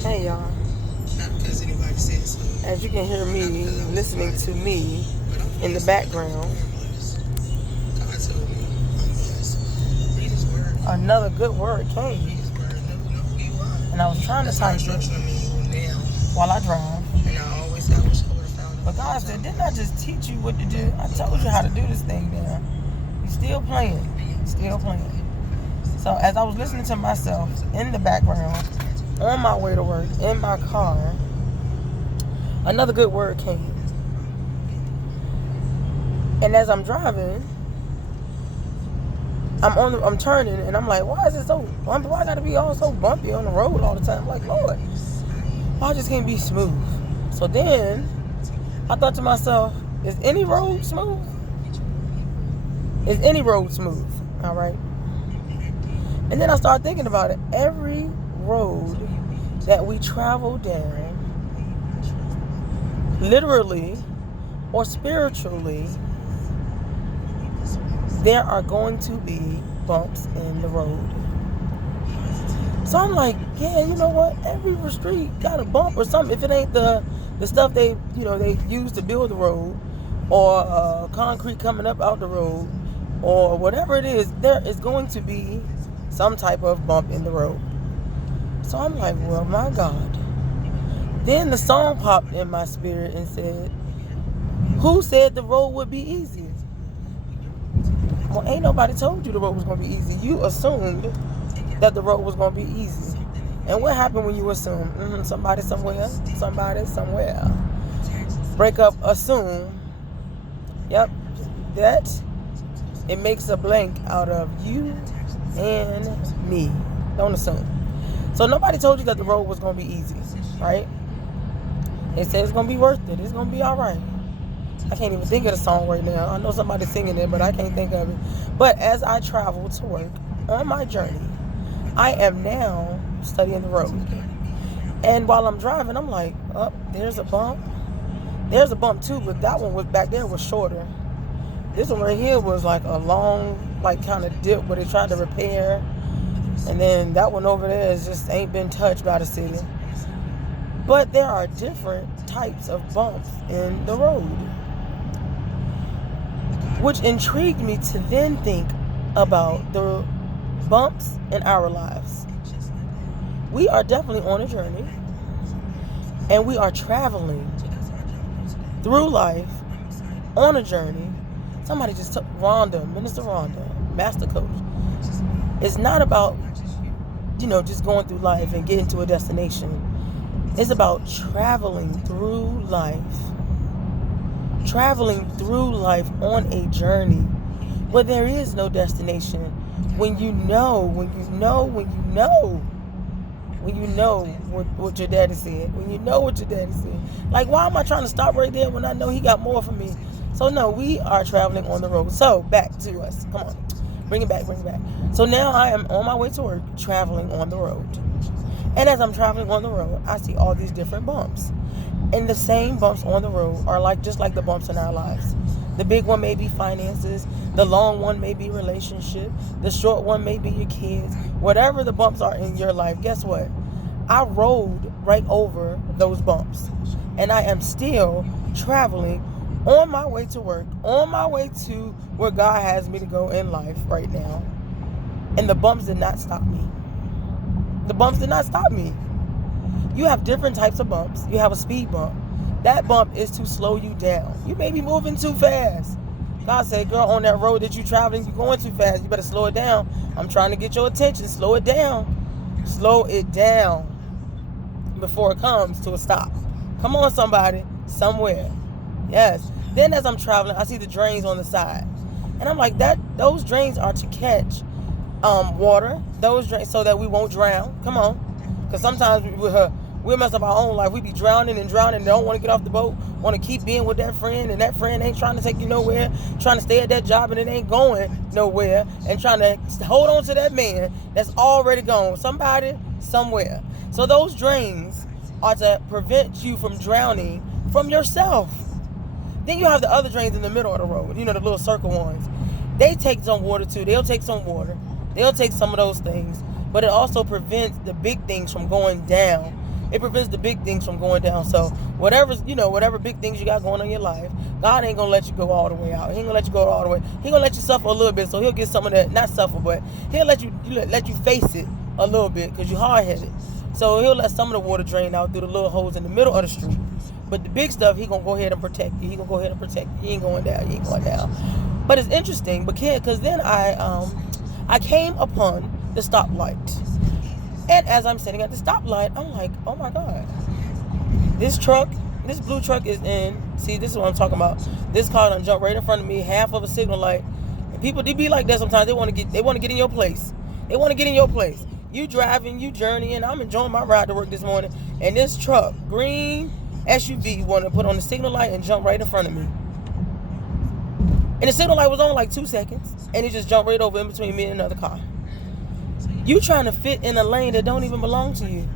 Hey y'all, as you can hear me listening to me in the background, another good word came. And I was trying to type it while I drive. But God said, didn't I just teach you what to do? I told you how to do this thing now. You still playing. Still playing. So as I was listening to myself in the background, on my way to work, in my car, another good word came. And as I'm driving, I'm turning, and I'm like, why is it so bumpy? Why I gotta be all so bumpy on the road all the time? I'm like, Lord, why just can't be smooth? So then I thought to myself, is any road smooth? Is any road smooth? All right. And then I started thinking about it. Every road that we travel down, literally or spiritually, there are going to be bumps in the road. So I'm like, yeah, you know what? Every street got a bump or something. If it ain't the stuff they use to build the road, or concrete coming up out the road, or whatever it is, there is going to be some type of bump in the road. So I'm like, well, my God. Then the song popped in my spirit and said, who said the road would be easy? Well, ain't nobody told you the road was going to be easy. You assumed that the road was going to be easy. And what happened when you assume? Somebody somewhere. Break up, assume. Yep. That, it makes a blank out of you and me. Don't assume. So nobody told you that the road was going to be easy, right? They said it's going to be worth it. It's going to be all right. I can't even think of the song right now. I know somebody's singing it, but I can't think of it. But as I travel to work on my journey, I am now studying the road. And while I'm driving, I'm like, oh, there's a bump. There's a bump too, but that one was back there was shorter. This one right here was like a long, like kind of dip where they tried to repair. And then that one over there is just ain't been touched by the city. But there are different types of bumps in the road, which intrigued me to then think about the bumps in our lives. We are definitely on a journey, and we are traveling through life on a journey. Somebody just took Minister Rhonda, Master Coach. It's not about, just going through life and getting to a destination. It's about traveling through life. Traveling through life on a journey where there is no destination. When you know what your daddy said. When you know what your daddy said. Like, why am I trying to stop right there when I know he got more for me? So no, we are traveling on the road. So back to us. Come on. Bring it back. So now I am on my way to work, traveling on the road. And as I'm traveling on the road, I see all these different bumps. And the same bumps on the road are just like the bumps in our lives. The big one may be finances. The long one may be relationship. The short one may be your kids. Whatever the bumps are in your life, guess what? I rode right over those bumps. And I am still traveling on my way to work, on my way to where God has me to go in life right now. And the bumps did not stop me. You have different types of bumps. You have a speed bump. That bump is to slow you down. You may be moving too fast. God said, girl, on that road that you're traveling, you're going too fast. You better slow it down. I'm trying to get your attention. Slow it down. Slow it down before it comes to a stop. Come on, somebody. Somewhere. Yes. Then as I'm traveling, I see the drains on the side. And I'm like, those drains are to catch water. Those drains so that we won't drown. Come on. Because sometimes we'll mess up our own life. We be drowning and don't want to get off the boat, want to keep being with that friend, and that friend ain't trying to take you nowhere, trying to stay at that job and it ain't going nowhere, and trying to hold on to that man that's already gone. Somebody, somewhere. So those drains are to prevent you from drowning from yourself. Then you have the other drains in the middle of the road, the little circle ones. They take some water too. They'll take some water. They'll take some of those things. But it also prevents the big things from going down It prevents the big things from going down. So whatever big things you got going on in your life, God ain't gonna let you go all the way out. He ain't gonna let you go all the way. He gonna let you suffer a little bit, so he'll get some of that, not suffer, but he'll let you face it a little bit because you're hard-headed. So he'll let some of the water drain out through the little holes in the middle of the street. But the big stuff, he gonna go ahead and protect you. He gonna go ahead and protect you. He ain't going down. He ain't going down. But it's interesting because then I came upon the stoplight. And as I'm sitting at the stoplight, I'm like, oh my God. This blue truck is in. See, this is what I'm talking about. This car done jumped right in front of me, half of a signal light. And people, they be like that sometimes. They want to get in your place. They want to get in your place. You driving, you journeying. I'm enjoying my ride to work this morning. And this truck, green SUV, want to put on the signal light and jump right in front of me. And the signal light was on like 2 seconds. And it just jumped right over in between me and another car. You trying to fit in a lane that don't even belong to you.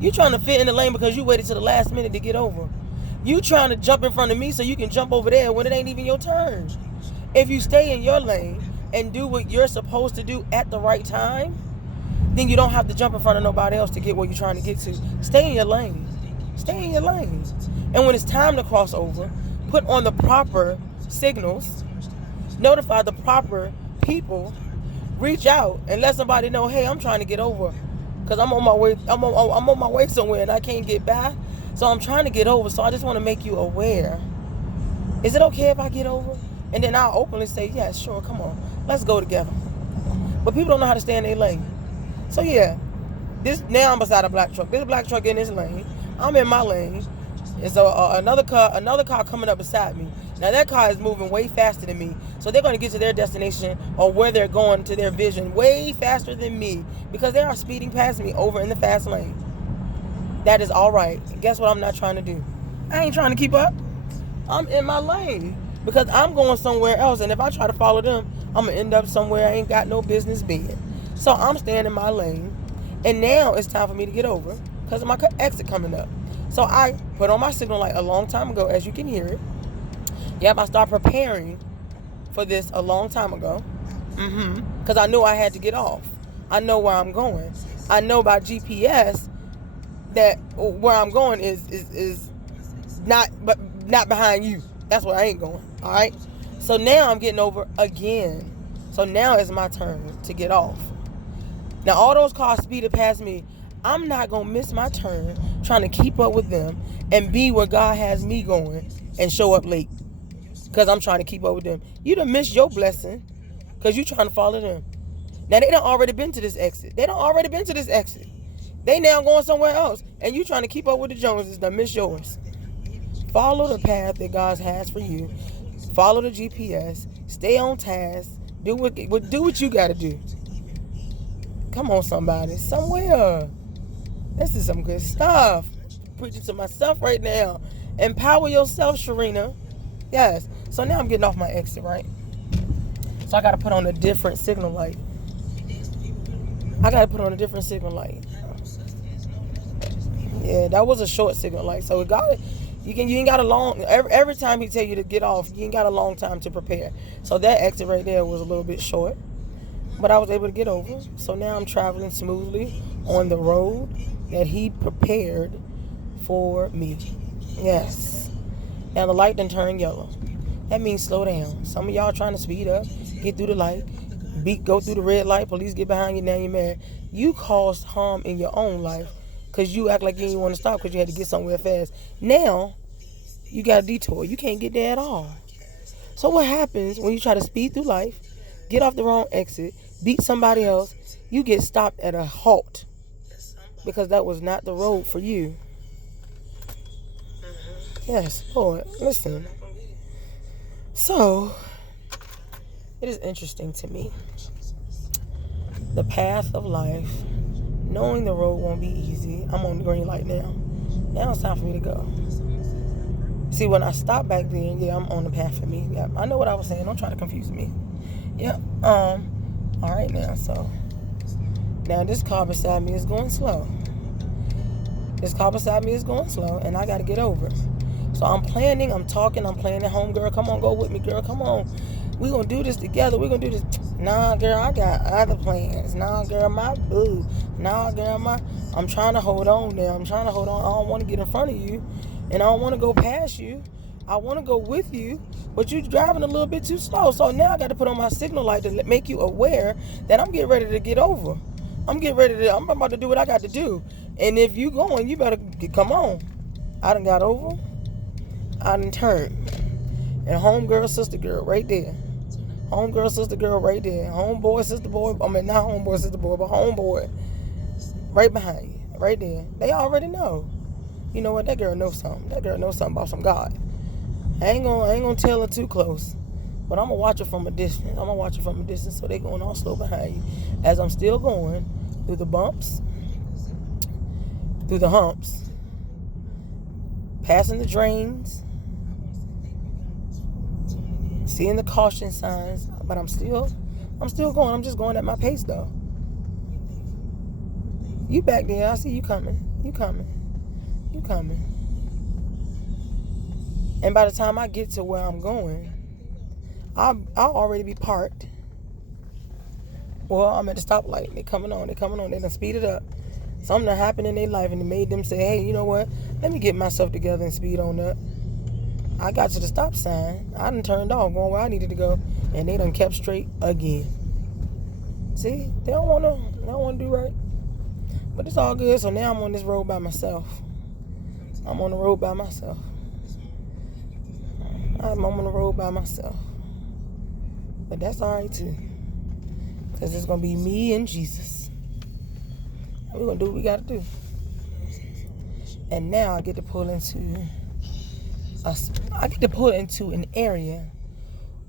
You trying to fit in the lane because you waited till the last minute to get over. You trying to jump in front of me so you can jump over there when it ain't even your turn. If you stay in your lane and do what you're supposed to do at the right time, then you don't have to jump in front of nobody else to get where you're trying to get to. Stay in your lane. Stay in your lane. And when it's time to cross over, put on the proper signals, notify the proper people, reach out and let somebody know, hey, I'm trying to get over because I'm on my way. I'm on my way somewhere and I can't get by. So I'm trying to get over. So I just want to make you aware. Is it okay if I get over? And then I'll openly say, yeah, sure, come on, let's go together. But people don't know how to stay in their lane. So yeah, now I'm beside a black truck. There's a black truck in this lane. I'm in my lane. It's another car coming up beside me. Now that car is moving way faster than me. So they're going to get to their destination or where they're going to their vision way faster than me because they are speeding past me over in the fast lane. That is all right. Guess what I'm not trying to do? I ain't trying to keep up. I'm in my lane because I'm going somewhere else. And if I try to follow them, I'm going to end up somewhere I ain't got no business being. So I'm staying in my lane. And now it's time for me to get over because of my exit coming up. So I put on my signal light a long time ago, as you can hear it. Yep, I started preparing for this a long time ago. Because I knew I had to get off. I know where I'm going. I know by GPS that where I'm going is not behind you. That's where I ain't going. All right. So now I'm getting over again. So now it's my turn to get off. Now all those cars speeded past me. I'm not gonna miss my turn trying to keep up with them and be where God has me going and show up late because I'm trying to keep up with them. You done missed your blessing because you trying to follow them. Now they done already been to this exit. They now going somewhere else and you trying to keep up with the Joneses. Done miss yours. Follow the path that God has for you. Follow the GPS. Stay on task. Do what you got to do. Come on, somebody. Somewhere. This is some good stuff. Preaching to myself right now. Empower yourself, Sharina. Yes. So now I'm getting off my exit, right? So I got to put on a different signal light. Yeah, that was a short signal light. So you ain't got a long. Every time he tell you to get off, you ain't got a long time to prepare. So that exit right there was a little bit short. But I was able to get over. So now I'm traveling smoothly on the road that he prepared for me. Yes. Now the light done turned yellow. That means slow down. Some of y'all trying to speed up, get through the light, go through the red light, police get behind you, now you're mad. You caused harm in your own life because you act like you didn't want to stop because you had to get somewhere fast. Now, you got a detour. You can't get there at all. So what happens when you try to speed through life, get off the wrong exit, beat somebody else, you get stopped at a halt because that was not the road for you. Yes, Lord, listen. So, it is interesting to me. The path of life, knowing the road won't be easy. I'm on the green light now. Now it's time for me to go. See, when I stopped back then, yeah, I'm on the path for me. Yeah, I know what I was saying. Don't try to confuse me. Yeah. All right now. So now this car beside me is going slow. And I got to get over. So I'm planning. I'm talking. I'm playing at home, girl. Come on, go with me, girl. Come on. We're going to do this together. We're going to do this. Nah, girl, I got other plans. Nah, girl, my boo. Nah, girl, I'm trying to hold on there. I'm trying to hold on. I don't want to get in front of you, and I don't want to go past you. I want to go with you, but you're driving a little bit too slow. So now I got to put on my signal light to make you aware that I'm getting ready to get over. I'm about to do what I got to do. And if you going, you better come on. I done got over. I done turned. And homegirl, sister girl, right there. Homegirl, sister girl, right there. Homeboy, sister boy. I mean, not homeboy, sister boy, but homeboy, right behind you, right there. They already know. You know what? That girl knows something. That girl knows something about some God. I ain't gonna tell her too close, but I'm gonna watch her from a distance. So they going all slow behind you, as I'm still going through the bumps, through the humps, passing the drains, seeing the caution signs, but I'm still going. I'm just going at my pace though. You back there? I see you coming. You coming. And by the time I get to where I'm going, I'll already be parked. Well, I'm at the stoplight. They coming on. They done speed it up. Something that happened in their life and it made them say, hey, you know what? Let me get myself together and speed on up. I got to the stop sign. I done turned off, going where I needed to go, and they done kept straight again. See, they don't want to do right. But it's all good. So now I'm on this road by myself. I'm on the road by myself. But that's all right too. Because it's going to be me and Jesus. We're going to do what we got to do. And now I get to pull into an area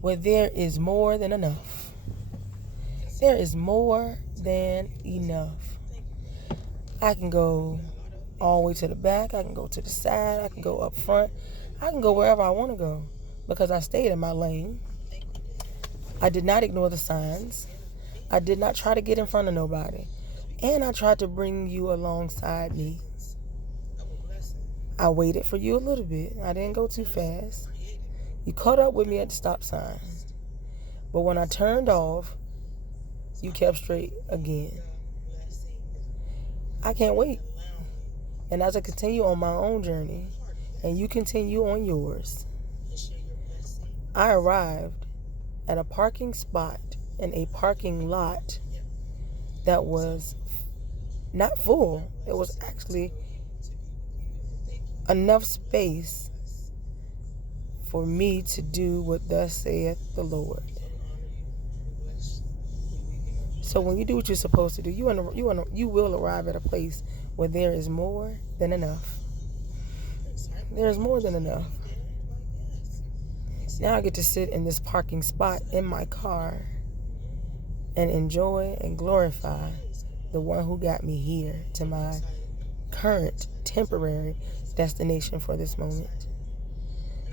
where there is more than enough. There is more than enough. I can go all the way to the back. I can go to the side. I can go up front. I can go wherever I want to go because I stayed in my lane. I did not ignore the signs. I did not try to get in front of nobody. And I tried to bring you alongside me. I waited for you a little bit. I didn't go too fast. You caught up with me at the stop sign. But when I turned off, you kept straight again. I can't wait. And as I continue on my own journey, and you continue on yours, I arrived at a parking spot in a parking lot that was not full. It was actually enough space for me to do what thus saith the Lord. So when you do what you're supposed to do, you will arrive at a place where there is more than enough. There is more than enough. Now I get to sit in this parking spot in my car and enjoy and glorify the one who got me here to my current temporary destination for this moment.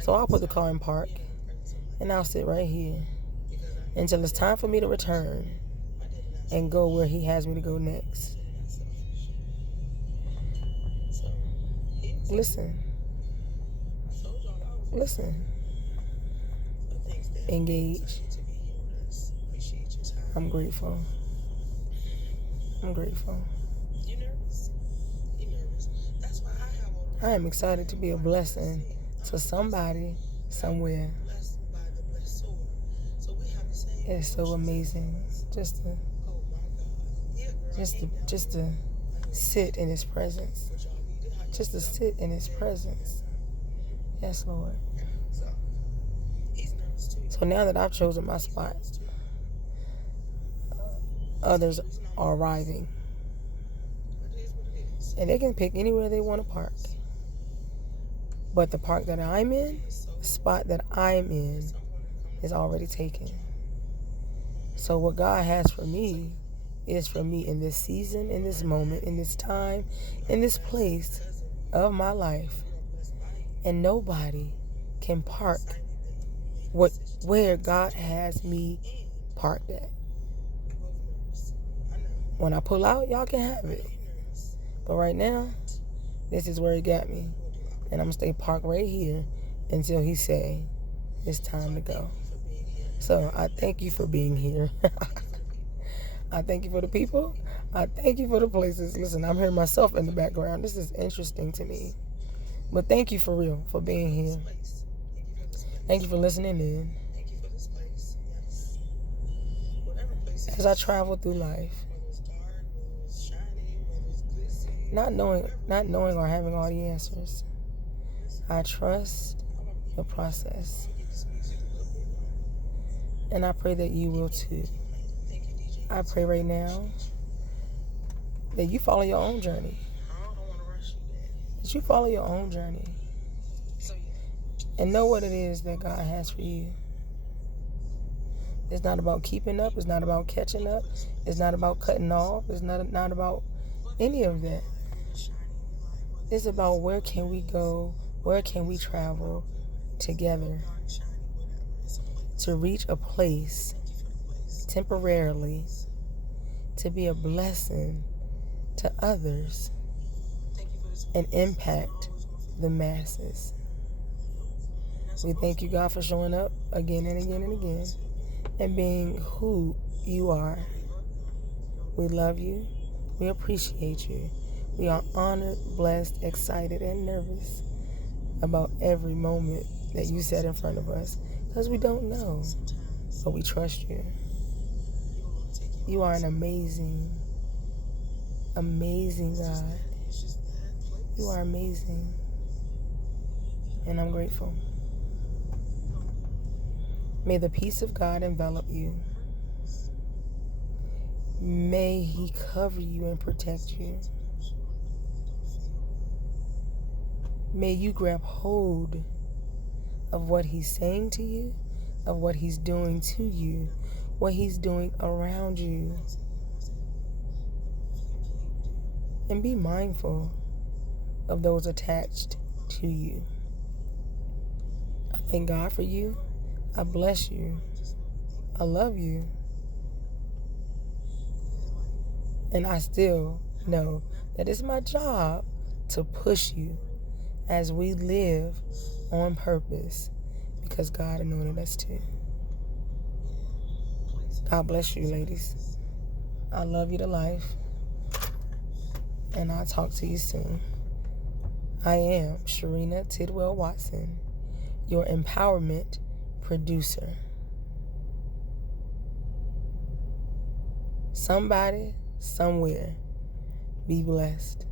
So I'll put the car in park and I'll sit right here until it's time for me to return and go where he has me to go next. Listen. Engage. I'm grateful. I am excited to be a blessing to somebody, somewhere. It is so amazing just to sit in his presence. Just to sit in his presence. Yes, Lord. So now that I've chosen my spot, others are arriving. And they can pick anywhere they want to park. But the park that I'm in, the spot that I'm in, is already taken. So what God has for me is for me in this season, in this moment, in this time, in this place of my life. And nobody can park where God has me parked at. When I pull out, y'all can have it. But right now, this is where he got me. And I'm going to stay parked right here until he say it's time to go. So I thank you for being here. I thank you for the people. I thank you for the places. Listen, I'm hearing myself in the background. This is interesting to me. But thank you for real, for being here. Thank you for listening in. As I travel through life, not knowing or having all the answers, I trust the process. And I pray that you will too. I pray right now that you follow your own journey. That you follow your own journey. And know what it is that God has for you. It's not about keeping up. It's not about catching up. It's not about cutting off. It's not about any of that. It's about where can we go, where can we travel together to reach a place temporarily to be a blessing to others and impact the masses. We thank you, God, for showing up again and again and again and being who you are. We love you. We appreciate you. We are honored, blessed, excited, and nervous about every moment that you set in front of us because we don't know, but we trust you. You are an amazing, amazing God. You are amazing, and I'm grateful. May the peace of God envelop you. May He cover you and protect you. May you grab hold of what He's saying to you, of what He's doing to you, what He's doing around you. And be mindful of those attached to you. I thank God for you. I bless you. I love you. And I still know that it's my job to push you as we live on purpose because God anointed us to. God bless you, ladies. I love you to life. And I'll talk to you soon. I am Sharina Tidwell Watson, your empowerment producer. Somebody, somewhere, be blessed.